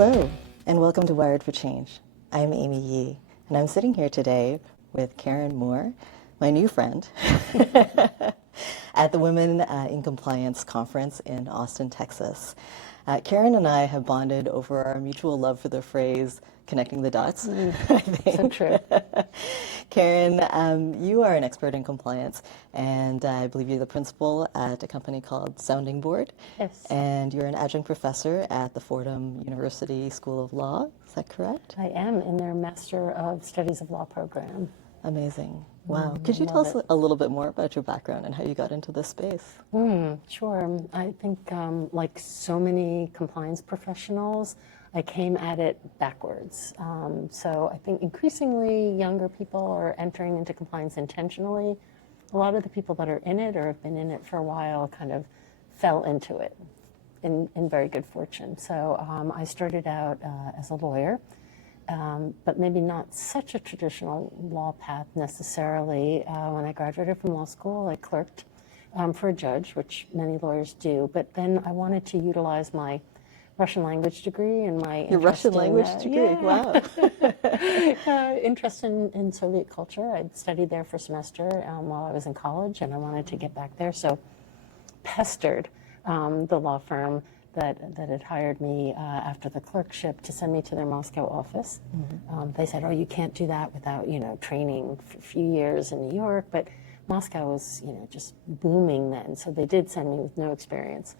Hello, and welcome to Wired for Change. I'm Amy Yee, and I'm sitting here today with Karen Moore, my new friend, at the Women in Compliance Conference in Austin, Texas. Karen and I have bonded over our mutual love for the phrase connecting the dots, I think. So true. Karen, you are an expert in compliance, and I believe you're the principal at a company called Sounding Board. Yes. And you're an adjunct professor at the Fordham University School of Law. Is that correct? I am in their Master of Studies of Law program. Amazing. Wow. Could you tell us a little bit more about your background and how you got into this space? Sure. I think like so many compliance professionals, I came at it backwards. So I think increasingly younger people are entering into compliance intentionally. A lot of the people that are in it or have been in it for a while kind of fell into it in very good fortune. So I started out as a lawyer. But maybe not such a traditional law path necessarily. When I graduated from law school, I clerked for a judge, which many lawyers do. But then I wanted to utilize my Russian language degree and my Your Russian language degree? Wow. Interest in Soviet culture. I'd studied there for a semester while I was in college, and I wanted to get back there. So pestered the law firm that had hired me after the clerkship to send me to their Moscow office. They said, "Oh, you can't do that without, training for a few years in New York." But Moscow was, just booming then, so they did send me with no experience.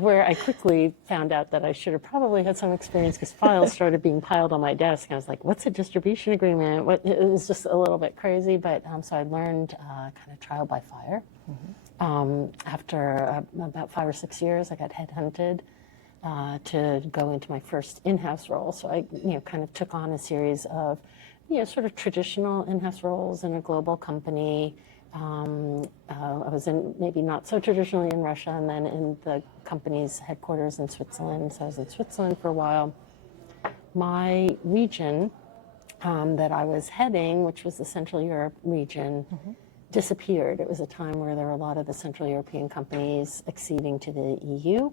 Where I quickly found out that I should have probably had some experience because files started being piled on my desk. I was like, "What's a distribution agreement?" It was just a little bit crazy, but so I learned kind of trial by fire. After about 5 or 6 years, I got headhunted to go into my first in-house role. So I, kind of took on a series of, sort of traditional in-house roles in a global company. I was in maybe not so traditionally in Russia, and then in the company's headquarters in Switzerland. So I was in Switzerland for a while. My region that I was heading, which was the Central Europe region, disappeared. It was a time where there were a lot of the Central European companies acceding to the EU.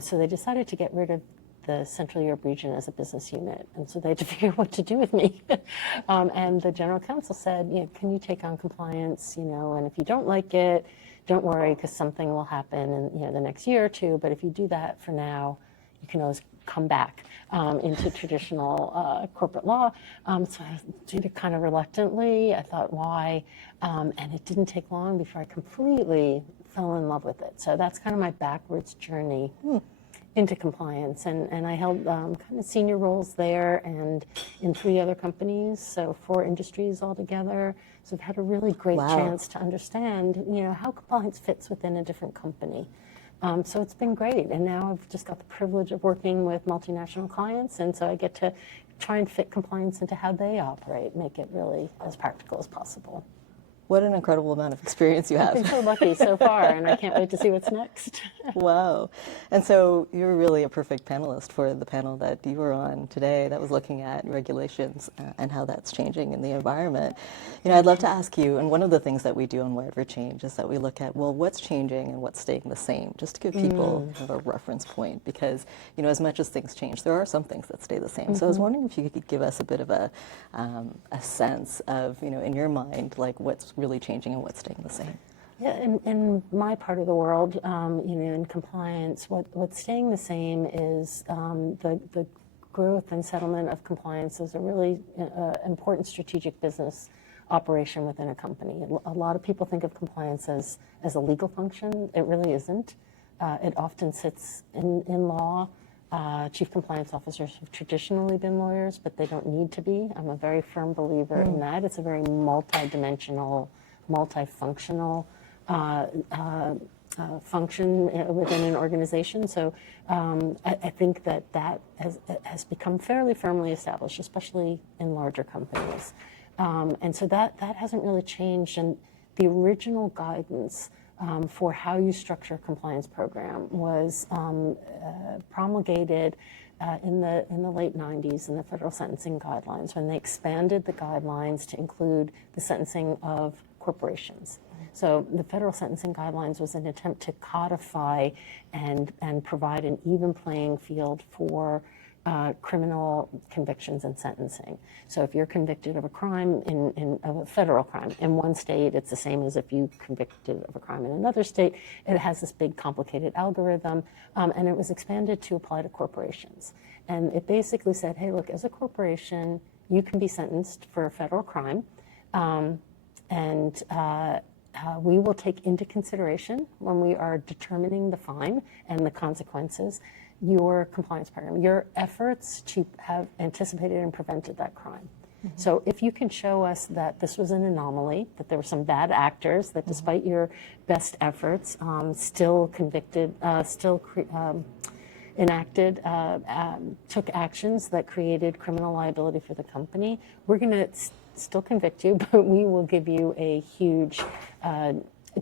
So they decided to get rid of the Central Europe region as a business unit. And so they had to figure out what to do with me. And the general counsel said, can you take on compliance, and if you don't like it, don't worry, because something will happen in the next year or two. But if you do that for now, you can always come back into traditional corporate law. So I did it kind of reluctantly. I thought, why? And it didn't take long before I completely fell in love with it. So that's kind of my backwards journey into compliance. And I held kind of senior roles there and in 3 other companies, so 4 industries altogether. So I've had a really great chance to understand, how compliance fits within a different company. So it's been great, and now I've just got the privilege of working with multinational clients, and so I get to try and fit compliance into how they operate, make it really as practical as possible. What an incredible amount of experience you have. I've been so lucky so far, and I can't wait to see what's next. Wow. And so you're really a perfect panelist for the panel that you were on today that was looking at regulations and how that's changing in the environment. I'd love to ask you, and one of the things that we do on Wired for Change is that we look at, well, what's changing and what's staying the same, just to give people a reference point, because, as much as things change, there are some things that stay the same. So I was wondering if you could give us a bit of a sense of, in your mind, like what's really changing and what's staying the same. Yeah, in my part of the world, in compliance, what's staying the same is the growth and settlement of compliance is a really important strategic business operation within a company. A lot of people think of compliance as a legal function. It really isn't. It often sits in law. Chief compliance officers have traditionally been lawyers, but they don't need to be. I'm a very firm believer in that. It's a very multidimensional, multifunctional function within an organization. So I think that has become fairly firmly established, especially in larger companies. And so that hasn't really changed. And the original guidance for how you structure a compliance program was promulgated in the late 90s in the federal sentencing guidelines, when they expanded the guidelines to include the sentencing of corporations. So the federal sentencing guidelines was an attempt to codify and provide an even playing field for criminal convictions and sentencing. So if you're convicted of a crime of a federal crime in one state, it's the same as if you convicted of a crime in another state. It has this big complicated algorithm, and it was expanded to apply to corporations. And it basically said, hey, look, as a corporation, you can be sentenced for a federal crime, and we will take into consideration when we are determining the fine and the consequences your compliance program, your efforts to have anticipated and prevented that crime. So if you can show us that this was an anomaly, that there were some bad actors, that despite your best efforts, still convicted, enacted, took actions that created criminal liability for the company, we're going to still convict you, but we will give you a huge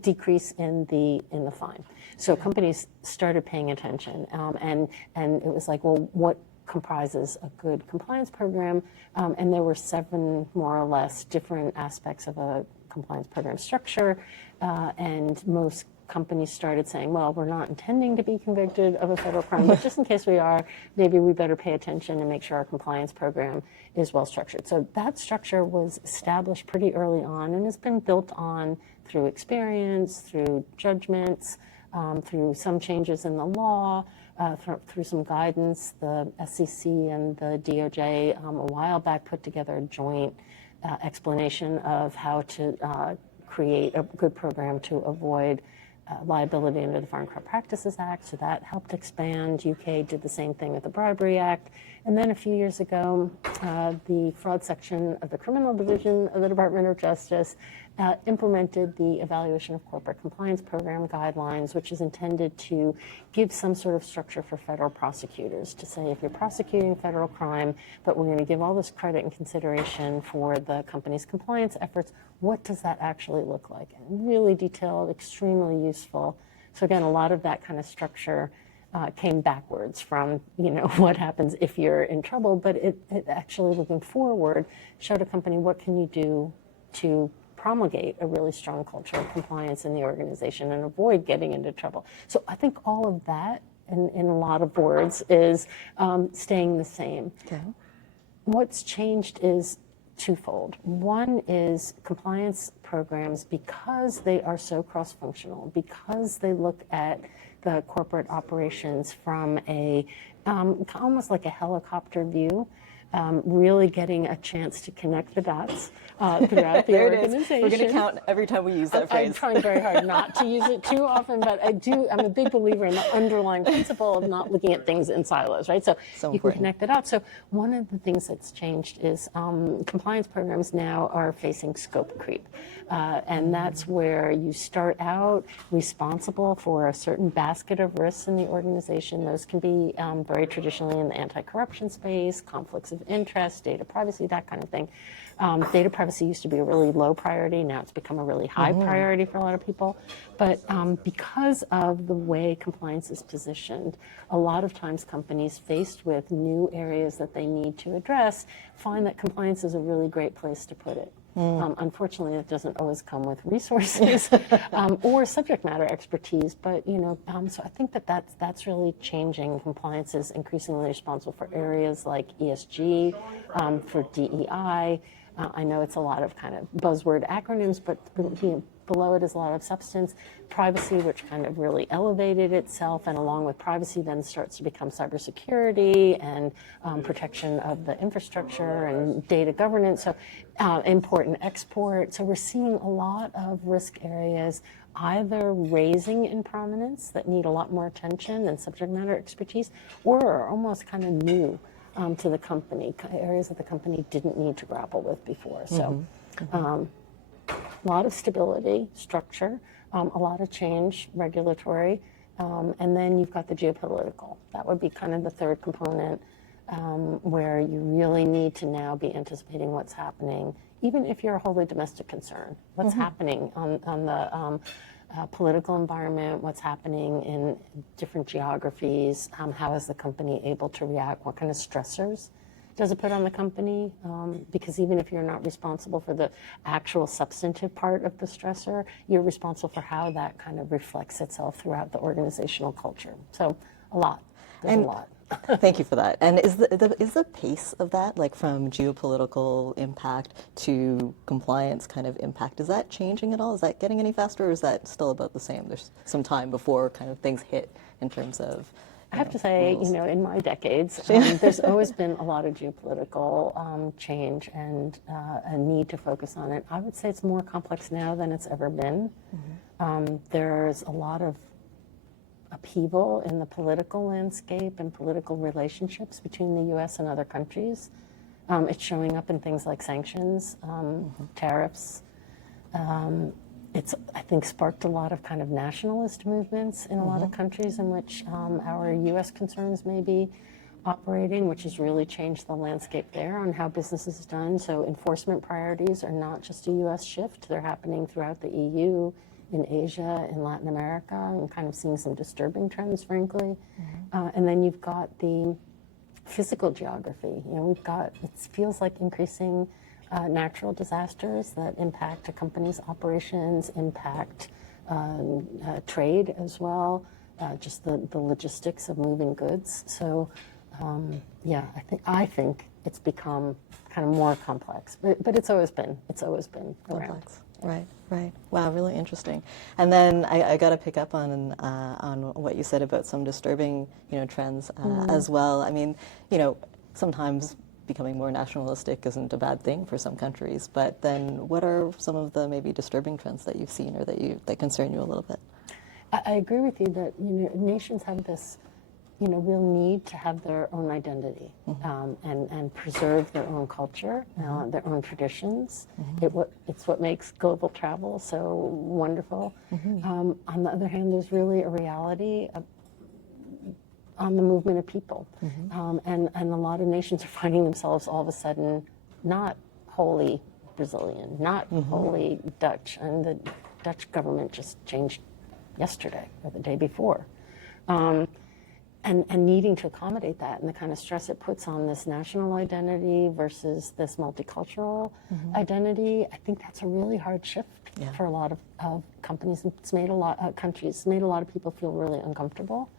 decrease in the fine. So companies started paying attention, and it was like, well, what comprises a good compliance program? And there were 7 more or less different aspects of a compliance program structure, and most companies started saying, well, we're not intending to be convicted of a federal crime, but just in case we are, maybe we better pay attention and make sure our compliance program is well structured. So that structure was established pretty early on and has been built on through experience, through judgments, through some changes in the law, through some guidance. The SEC and the DOJ a while back put together a joint explanation of how to create a good program to avoid liability under the Foreign Corrupt Practices Act, so that helped expand. UK did the same thing with the Bribery Act. And then a few years ago, the fraud section of the Criminal Division of the Department of Justice implemented the Evaluation of Corporate Compliance Program guidelines, which is intended to give some sort of structure for federal prosecutors to say, if you're prosecuting federal crime, but we're going to give all this credit and consideration for the company's compliance efforts, what does that actually look like? And really detailed, extremely useful. So again, a lot of that kind of structure came backwards from, what happens if you're in trouble, but it actually, looking forward, showed a company what can you do to promulgate a really strong culture of compliance in the organization and avoid getting into trouble. So I think all of that, in a lot of words, is staying the same. Okay. What's changed is twofold. One is compliance programs, because they are so cross-functional, because they look at the corporate operations from a almost like a helicopter view, really getting a chance to connect the dots throughout the organization. We're going to count every time we use that phrase. I'm trying very hard not to use it too often, but I'm a big believer in the underlying principle of not looking at things in silos, right? So you important. can connect the dots. So one of the things that's changed is compliance programs now are facing scope creep. And that's where you start out responsible for a certain basket of risks in the organization. Those can be very traditionally in the anti-corruption space, conflicts of interest, data privacy, that kind of thing. Data privacy used to be a really low priority. Now it's become a really high priority for a lot of people. But because of the way compliance is positioned, a lot of times companies faced with new areas that they need to address find that compliance is a really great place to put it. Unfortunately, it doesn't always come with resources or subject matter expertise. But so I think that's really changing. Compliance is increasingly responsible for areas like ESG, for DEI. I know it's a lot of kind of buzzword acronyms, but below it is a lot of substance. Privacy, which kind of really elevated itself, and along with privacy then starts to become cybersecurity and protection of the infrastructure and data governance, so import and export. So we're seeing a lot of risk areas either raising in prominence that need a lot more attention and subject matter expertise, or are almost kind of new to the company, areas that the company didn't need to grapple with before. So a lot of stability, structure, a lot of change, regulatory, and then you've got the geopolitical. That would be kind of the third component, where you really need to now be anticipating what's happening, even if you're a wholly domestic concern. What's happening on the political environment, what's happening in different geographies, how is the company able to react, what kind of stressors does it put on the company? Because even if you're not responsible for the actual substantive part of the stressor, you're responsible for how that kind of reflects itself throughout the organizational culture. So a lot. There's a lot. Thank you for that. And is the pace of that, like from geopolitical impact to compliance kind of impact, is that changing at all? Is that getting any faster, or is that still about the same? There's some time before kind of things hit in terms of I have to say, rules. in my decades, there's always been a lot of geopolitical change and a need to focus on it. I would say it's more complex now than it's ever been. There's a lot of upheaval in the political landscape and political relationships between the U.S. and other countries. It's showing up in things like sanctions, tariffs. It's, I think, sparked a lot of kind of nationalist movements in a lot of countries in which our U.S. concerns may be operating, which has really changed the landscape there on how business is done. So enforcement priorities are not just a U.S. shift. They're happening throughout the EU, in Asia, in Latin America, and kind of seeing some disturbing trends, frankly. And then you've got the physical geography. We've got, it feels like increasing natural disasters that impact a company's operations, impact trade as well, just the logistics of moving goods. So, yeah, I think it's become kind of more complex, but it's always been around. Complex. Right, right. Wow, really interesting. And then I got to pick up on what you said about some disturbing, trends as well. I mean, sometimes becoming more nationalistic isn't a bad thing for some countries, but then what are some of the maybe disturbing trends that you've seen or that concern you a little bit? I agree with you that nations have this real need to have their own identity and preserve their own culture, their own traditions. It's what makes global travel so wonderful. On the other hand, there's really a reality on the movement of people. And a lot of nations are finding themselves all of a sudden not wholly Brazilian, not wholly Dutch. And the Dutch government just changed yesterday or the day before. And needing to accommodate that and the kind of stress it puts on this national identity versus this multicultural identity, I think that's a really hard shift for a lot of companies. It's made a lot of countries, it's made a lot of people feel really uncomfortable.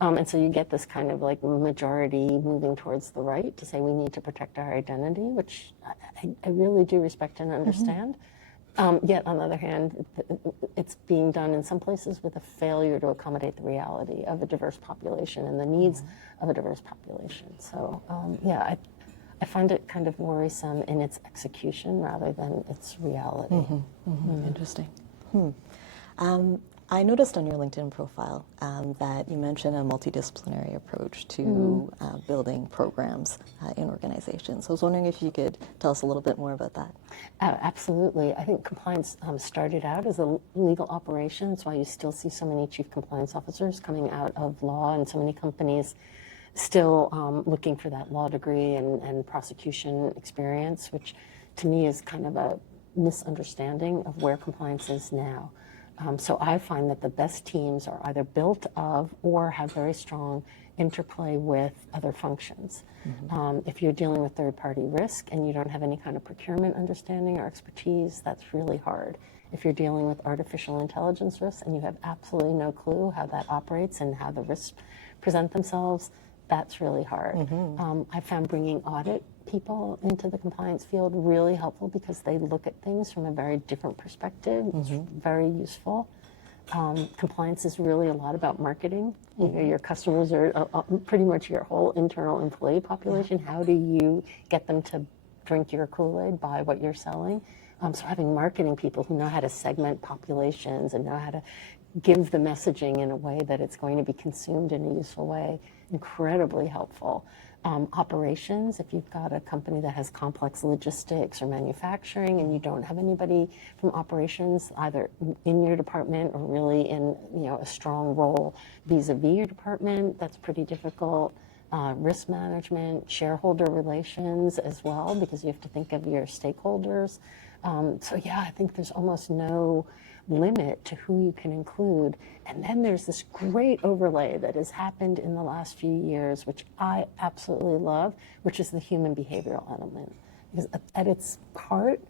And so you get this kind of like majority moving towards the right to say we need to protect our identity, which I really do respect and understand. Yet, on the other hand, it's being done in some places with a failure to accommodate the reality of a diverse population and the needs of a diverse population. So, yeah, I find it kind of worrisome in its execution rather than its reality. Interesting. I noticed on your LinkedIn profile that you mentioned a multidisciplinary approach to building programs in organizations. So I was wondering if you could tell us a little bit more about that. Absolutely. I think compliance started out as a legal operation. That's why you still see so many chief compliance officers coming out of law and so many companies still looking for that law degree and prosecution experience, which to me is kind of a misunderstanding of where compliance is now. So I find that the best teams are either built of or have very strong interplay with other functions. If you're dealing with third-party risk and you don't have any kind of procurement understanding or expertise, that's really hard. If you're dealing with artificial intelligence risks and you have absolutely no clue how that operates and how the risks present themselves, that's really hard. I found bringing audit people into the compliance field really helpful because they look at things from a very different perspective. It's very useful. Compliance is really a lot about marketing. Your customers are pretty much your whole internal employee population. How do you get them to drink your Kool-Aid, buy what you're selling? So having marketing people who know how to segment populations and know how to give the messaging in a way that it's going to be consumed in a useful way, incredibly helpful. Operations, if you've got a company that has complex logistics or manufacturing and you don't have anybody from operations either in your department or really in a strong role vis-a-vis your department, that's pretty difficult. Risk management, shareholder relations as well, because you have to think of your stakeholders. So yeah, I think there's almost no limit to who you can include. And then there's this great overlay that has happened in the last few years, which I absolutely love, which is the human behavioral element. Because at its heart,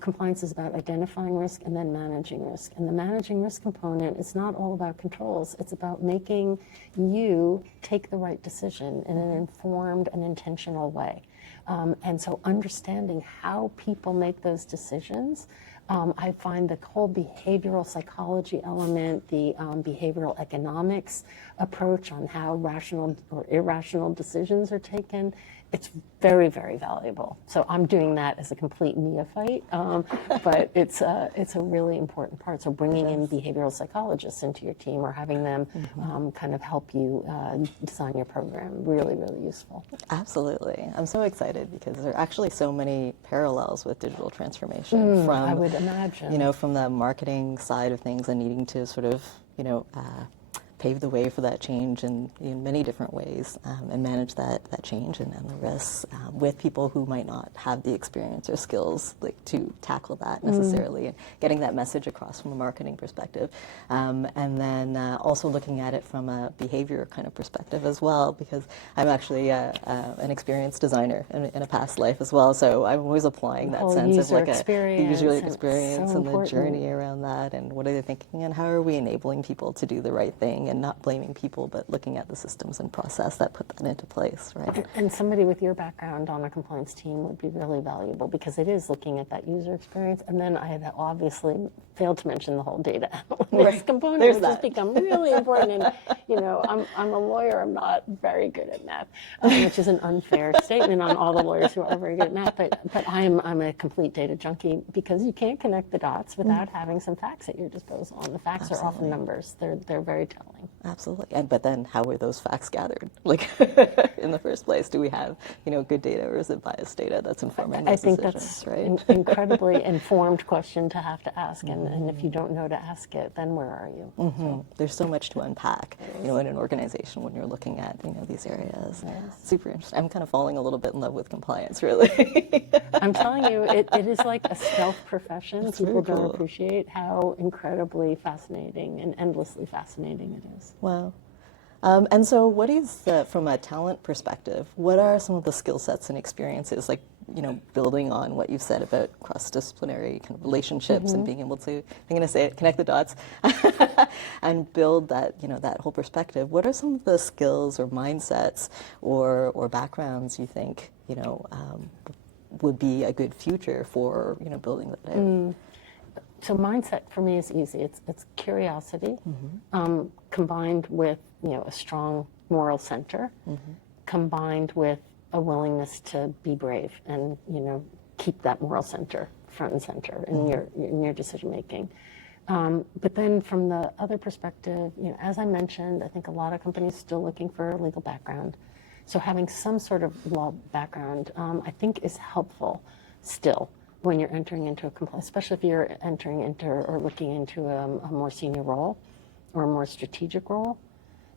compliance is about identifying risk and then managing risk. And the managing risk component is not all about controls. It's about making you take the right decision in an informed and intentional way. And so understanding how people make those decisions, I find the whole behavioral psychology element, the behavioral economics approach on how rational or irrational decisions are taken, it's very, very valuable. So I'm doing that as a complete neophyte, but it's a really important part. So bringing in behavioral psychologists into your team or having them kind of help you design your program, really, really useful. Absolutely. I'm so excited because there are actually so many parallels with digital transformation from, I would imagine. you know, from the marketing side of things and needing to sort of, you know, pave the way for that change in many different ways and manage that change and the risks with people who might not have the experience or skills like to tackle that necessarily, and getting that message across from a marketing perspective. And then also looking at it from a behavior kind of perspective as well, because I'm actually an experienced designer in a past life as well, so I'm always applying that sense of like the user experience and the journey around that, and what are they thinking and how are we enabling people to do the right thing, and not blaming people, but looking at the systems and process that put that into place, right? And somebody with your background on a compliance team would be really valuable, because it is looking at that user experience. And then I had obviously failed to mention the whole data analytics component, which has become really important. And, you know, I'm a lawyer, I'm not very good at math, which is an unfair statement on all the lawyers who are very good at math, but I'm a complete data junkie, because you can't connect the dots without having some facts at your disposal. And the facts are often numbers. They're very telling. Absolutely. But then how were those facts gathered? Like in the first place, do we have, you know, good data, or is it biased data that's informing those decisions? I think that's right? An incredibly informed question to have to ask. And if you don't know to ask it, then where are you? So. There's so much to unpack, you know, in an organization when you're looking at, you know, these areas. Super interesting. I'm kind of falling a little bit in love with compliance, really. I'm telling you, it is like a stealth profession. That's People cool. don't appreciate how incredibly fascinating and endlessly fascinating it is. Wow. And so what is, from a talent perspective, what are some of the skill sets and experiences, like, you know, building on what you've said about cross-disciplinary kind of relationships and being able to, I'm going to say it, connect the dots and build that, you know, that whole perspective. What are some of the skills or mindsets or backgrounds you think, you know, would be a good future for, you know, building that out? So mindset for me is easy. It's curiosity combined with, you know, a strong moral center, combined with a willingness to be brave and, you know, keep that moral center front and center in your decision making. But then from the other perspective, you know, as I mentioned, I think a lot of companies still looking for a legal background. So having some sort of law background, I think, is helpful still when you're entering into a compliance, especially if you're entering into or looking into a more senior role or a more strategic role.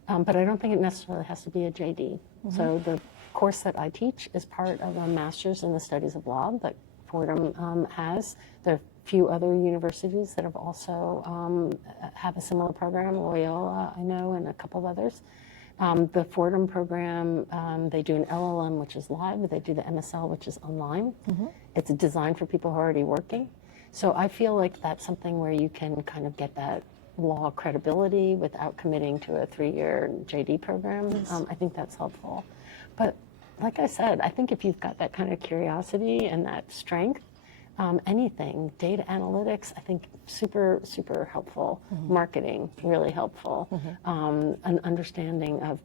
But I don't think it necessarily has to be a JD. So the course that I teach is part of a master's in the studies of law that Fordham has. There are a few other universities that have also have a similar program, Loyola, I know, and a couple of others. The Fordham program, they do an LLM, which is live, but they do the MSL, which is online. It's designed for people who are already working. So I feel like that's something where you can kind of get that law credibility without committing to a 3-year JD program. I think that's helpful. But like I said, I think if you've got that kind of curiosity and that strength, anything, data analytics, I think super, super helpful. Marketing, really helpful. An understanding of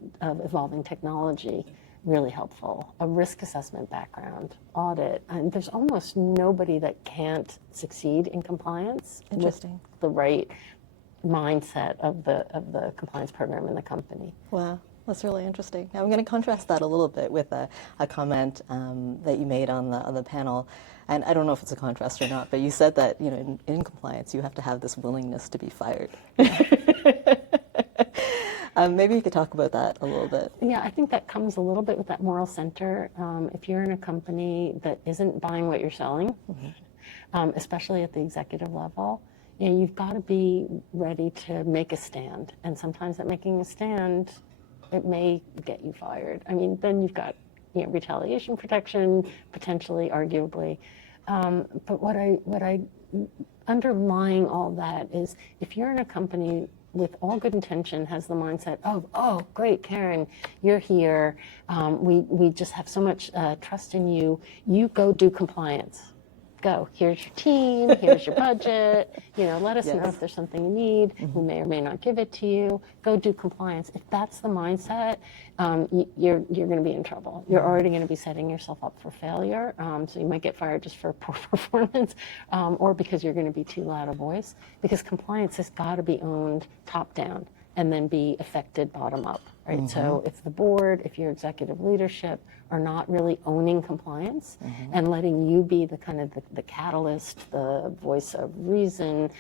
evolving technology, really helpful. A risk assessment background, audit. And there's almost nobody that can't succeed in compliance with the right mindset of the compliance program in the company. Wow. That's really interesting. Now I'm going to contrast that a little bit with a comment that you made on the panel, and I don't know if it's a contrast or not, but you said that, you know, in compliance you have to have this willingness to be fired. Maybe you could talk about that a little bit. Yeah, I think that comes a little bit with that moral center. If you're in a company that isn't buying what you're selling, especially at the executive level, you've got to be ready to make a stand. And sometimes that making a stand, it may get you fired. I mean, then you've got retaliation protection, potentially, arguably. But what I underlying all that is, if you're in a company with all good intention has the mindset of, oh, great, Karen, you're here. We just have so much trust in you. You go do compliance. Go. Here's your team. Here's your budget. Let us know if there's something you need. We may or may not give it to you. Go do compliance. If that's the mindset, you're going to be in trouble. You're already going to be setting yourself up for failure. So you might get fired just for poor performance, or because you're going to be too loud a voice. Because compliance has got to be owned top down and then be affected bottom up. Right? So if the board, if your executive leadership are not really owning compliance and letting you be the kind of the catalyst, the voice of reason,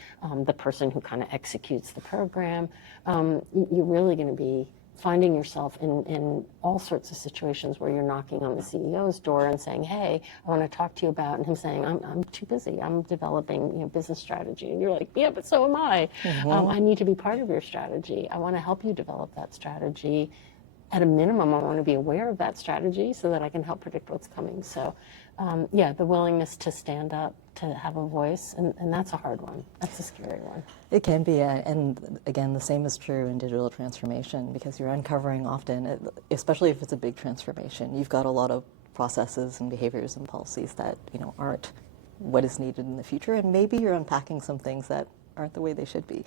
the person who kind of executes the program, you're really going to be finding yourself in all sorts of situations where you're knocking on the CEO's door and saying, hey, I want to talk to you about, and him saying, I'm too busy. I'm developing business strategy. And you're like, yeah, but so am I. I need to be part of your strategy. I want to help you develop that strategy. At a minimum, I want to be aware of that strategy so that I can help predict what's coming. So, the willingness to stand up, to have a voice, and that's a hard one. That's a scary one. It can be, and again, the same is true in digital transformation, because you're uncovering often, especially if it's a big transformation, you've got a lot of processes and behaviors and policies that aren't what is needed in the future, and maybe you're unpacking some things that aren't the way they should be,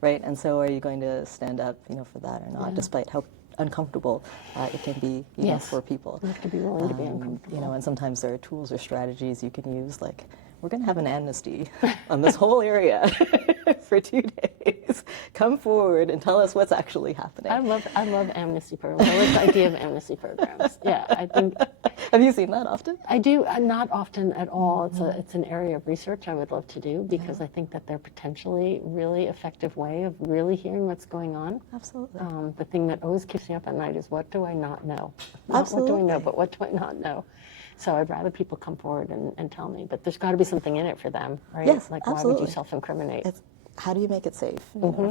right? And so, are you going to stand up, for that or not, despite how uncomfortable it can be, for people. You have to be willing to be uncomfortable. And sometimes there are tools or strategies you can use, like, we're going to have an amnesty on this whole area for 2 days. Come forward and tell us what's actually happening. I love amnesty programs. I like the idea of amnesty programs. Yeah, I think. Have you seen that often? I do, not often at all. It's an area of research I would love to do, because I think that they're potentially really effective way of really hearing what's going on. Absolutely. The thing that always keeps me up at night is, what do I not know? Not what do I know, but what do I not know? So I'd rather people come forward and tell me, but there's got to be something in it for them, right? Yes, like, absolutely. Why would you self-incriminate? How do you make it safe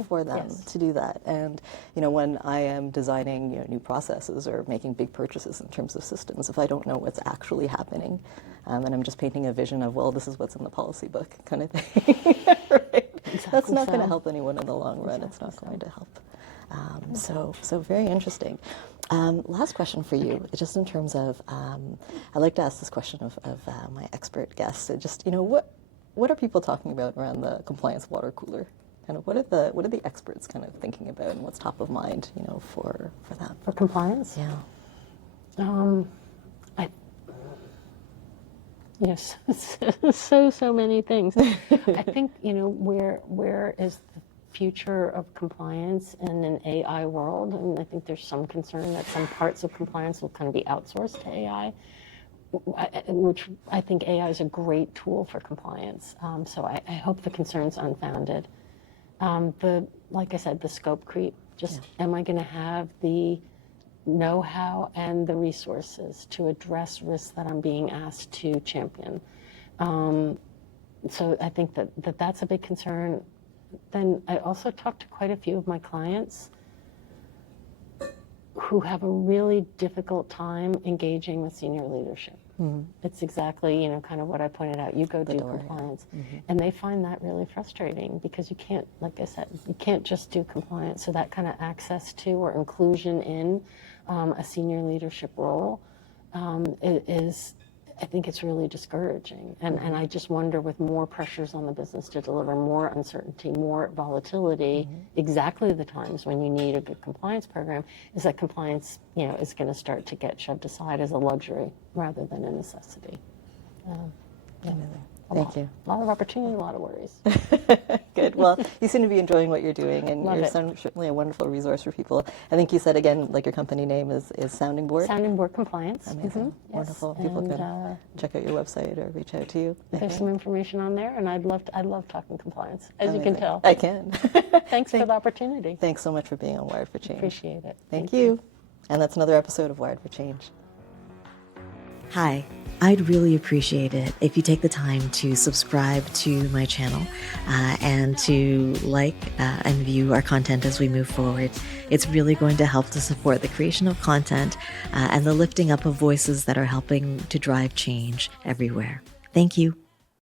for them to do that? And when I am designing new processes or making big purchases in terms of systems, if I don't know what's actually happening, and I'm just painting a vision of, well, this is what's in the policy book kind of thing, right? Exactly. That's not going to help anyone in the long run. Exactly. It's not going to help. So very interesting. Last question for you, just in terms of, I like to ask this question of my expert guests. Just what are people talking about around the compliance water cooler? Kind of what are the experts kind of thinking about, and what's top of mind, for them? For compliance? Yeah. Yes, so many things. I think where is the future of compliance in an AI world? And I think there's some concern that some parts of compliance will kind of be outsourced to AI. Which I think AI is a great tool for compliance. So I hope the concern's unfounded. Like I said, the scope creep. Just, am I going to have the know-how and the resources to address risks that I'm being asked to champion? So I think that's a big concern. Then I also talked to quite a few of my clients who have a really difficult time engaging with senior leadership. It's exactly, kind of what I pointed out. You go do compliance. And they find that really frustrating, because you can't, like I said, you can't just do compliance. So that kind of access to or inclusion in a senior leadership role is, I think it's really discouraging. And I just wonder, with more pressures on the business to deliver, more uncertainty, more volatility, exactly the times when you need a good compliance program, is that compliance, is going to start to get shoved aside as a luxury rather than a necessity. Thank you. A lot of opportunity, a lot of worries. Good. Well, you seem to be enjoying what you're doing, and you're certainly a wonderful resource for people. I think you said, again, like, your company name is Sounding Board? Sounding Board Compliance. Amazing. Wonderful. Yes. People can check out your website or reach out to you. There's some information on there, and I love talking compliance, as you can tell. I can. Thanks for the opportunity. Thanks so much for being on Wired for Change. Appreciate it. Thank you. And that's another episode of Wired for Change. Hi, I'd really appreciate it if you take the time to subscribe to my channel and to like and view our content as we move forward. It's really going to help to support the creation of content and the lifting up of voices that are helping to drive change everywhere. Thank you.